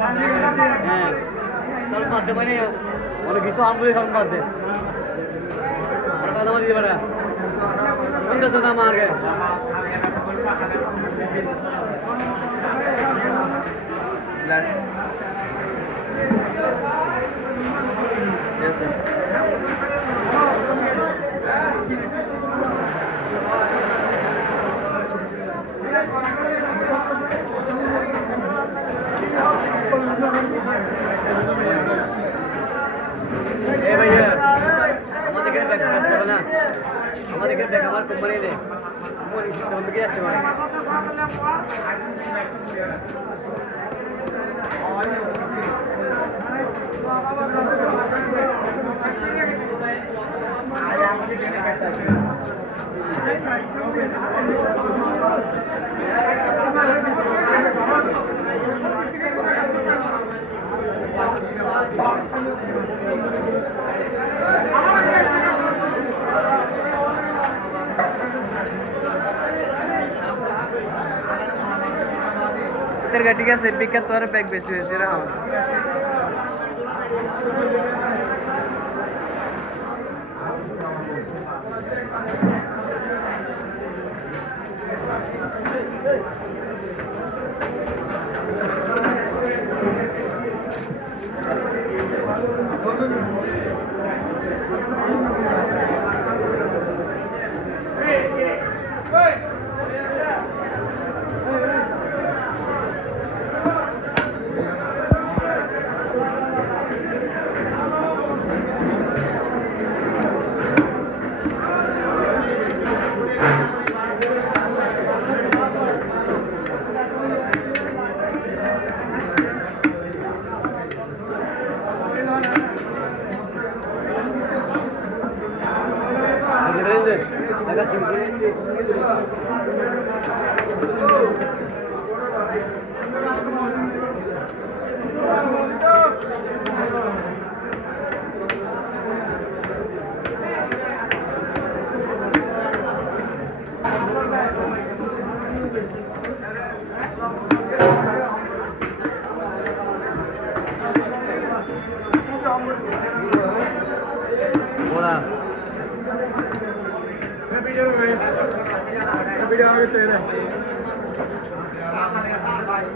হ্যাঁ চল বাদ দে মানে অনেক কিছু আম করে খাম বাদ দে কথা দিতে পারে কোন দেশে নাম আর গে भैया हमारे घर बैग कैसे बना हमारे घर बैग हमारे कंपनी ने मोनी सिस्टम में क्या चला ঠিক আছে বিখ্যাত তোর ব্যাগ বেশি হয়েছে রে আমার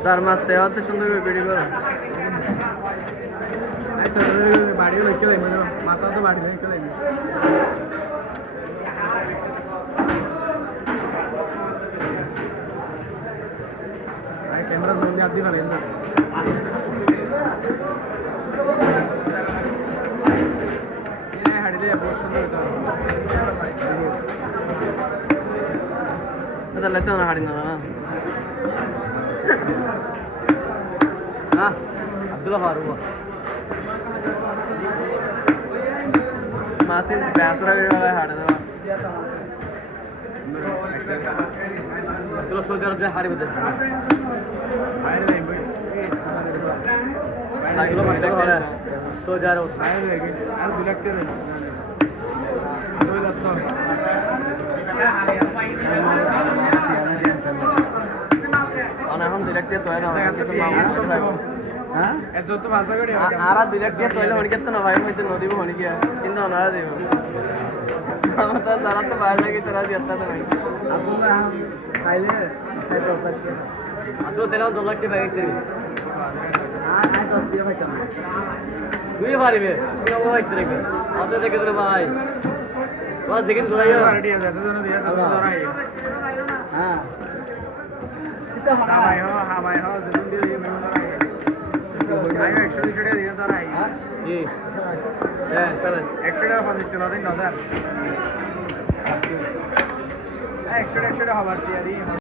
তার মাঝে হতে সুন্দর করে ভিডিও করো বাড়ি রেখে লাগবে মাথা তো বাড়ি রেখে লাগবে ক্যামেরা জোন দিয়ে আদি পারেন না হাড়ি দিয়ে বহুত সুন্দর হতো এটা লেতে না হাড়ি না हाँ अब्दुल्ला फारूक मासी बैसरा भी वाला हाड़ ना अब्दुल्ला सोच रहा है हारी बदल हारी नहीं भाई साइकिल में चल रहा है सो जा रहा हूँ हारी नहीं यार दिलकते रहे अभी लगता है এখন ডিরেক্ট দিয়ে তোলে না হ্যাঁ এত তো ভাষা করি আরা ডিরেক্ট দিয়ে তোলে হনি কেত না ভাই মইতে নদী হনি কি কিন্তু ওনারা দিব আমার তো যারা তো বাইরে লাগি তারা দিতা না ভাই আব্দুল্লাহ हम খাইলে সাইড অফ করতে আব্দুল সালাম 2 লাখ টাকা পাইতে हां 10 টাকা পাইতাম দুই পারিবে কি ও আইতে রে আতে দেখে রে ভাই বাস দেখেন ঘুরাইও রেডি আছে তো জন্য দিয়া তো ধরাই হ্যাঁ हमारे हो जरूर दियो ये मैं बता रहा हूं आयो एक्चुअली छड़े दिया तो रहा है जी है सर एक्चुअली अपन चला दें 9000 एक्चुअली हमारे यार